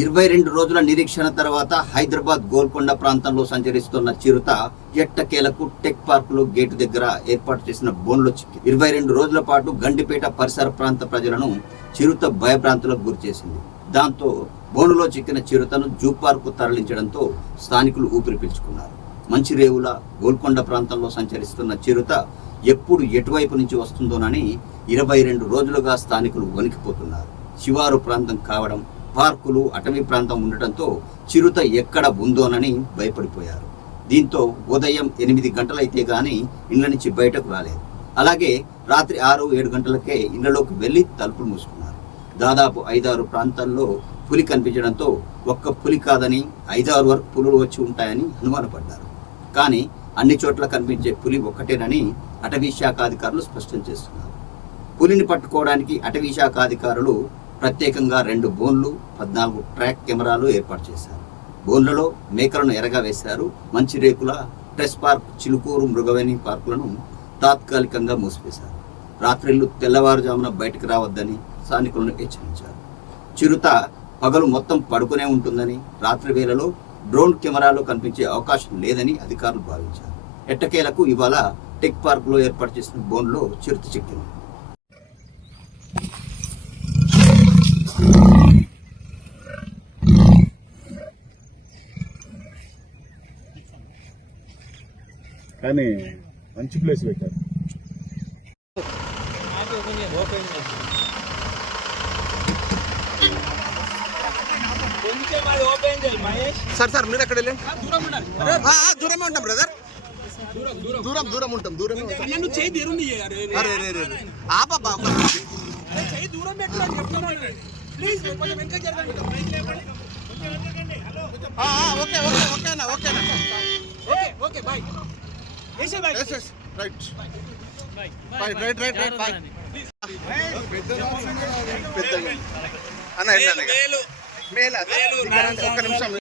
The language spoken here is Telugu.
22 రోజుల నిరీక్షణ తర్వాత హైదరాబాద్ గోల్కొండ ప్రాంతంలో సంచరిస్తున్న చిరుత ఎట్టకేలకు టెక్ పార్కులో గేటు దగ్గర ఏర్పాటు చేసిన బోన్లో చిక్కి 22 రోజుల పాటు గండిపేట పరిసర ప్రాంత ప్రజలను చిరుత భయభ్రాంతులకు గురిచేసింది. దాంతో బోనులో చిక్కిన చిరుతను జూ పార్కు తరలించడంతో స్థానికులు ఊపిరి పీల్చుకున్నారు. మంచిరేవుల గోల్కొండ ప్రాంతంలో సంచరిస్తున్న చిరుత ఎప్పుడు ఎటువైపు నుంచి వస్తుందోనని 22 రోజులుగా స్థానికులు వణికిపోతున్నారు. శివారు ప్రాంతం కావడం, పార్కులు, అటవీ ప్రాంతం ఉండటంతో చిరుత ఎక్కడ ఉందోనని భయపడిపోయారు. దీంతో ఉదయం 8 గంటలైతే గానీ ఇళ్ల నుంచి బయటకు రాలేదు. అలాగే రాత్రి 6-7 గంటలకే ఇళ్లలోకి వెళ్లి తలుపులు మూసుకున్నారు. దాదాపు 5-6 ప్రాంతాల్లో పులి కనిపించడంతో ఒక్క పులి కాదని 5-6 వరకు పులులు వచ్చి ఉంటాయని అనుమానపడ్డారు. కానీ అన్ని చోట్ల కనిపించే పులి ఒక్కటేనని అటవీ శాఖ అధికారులు స్పష్టం చేస్తున్నారు. పులిని పట్టుకోవడానికి అటవీ శాఖ అధికారులు ప్రత్యేకంగా 2 బోన్లు, 14 ట్రాక్ కెమెరాలు ఏర్పాటు చేశారు. బోన్లలో మేకలను ఎరగా వేశారు. మంచిరేకుల, ట్రెస్ పార్క్, చిలుకూరు, మృగవేణి పార్కులను తాత్కాలికంగా మూసివేశారు. రాత్రిళ్లు తెల్లవారుజామున బయటకు రావద్దని స్థానికులను హెచ్చరించారు. చిరుత పగలు మొత్తం పడుకునే ఉంటుందని, రాత్రి వేళలో డ్రోన్ కెమెరాలో కనిపించే అవకాశం లేదని అధికారులు భావించారు. ఎట్టకేలకు ఇవాళ టెక్ పార్కులో ఏర్పాటు చేసిన బోన్లో చిరుత చిక్కింది. కానీ మంచి ప్లేస్ పెట్టారు. సార్ మీరు ఎక్కడ వెళ్ళండి. దూరమే ఉంటాం బ్రదర్, దూరం ఉంటాం. Okay bye. అన్న ఒక్క నిమిషం.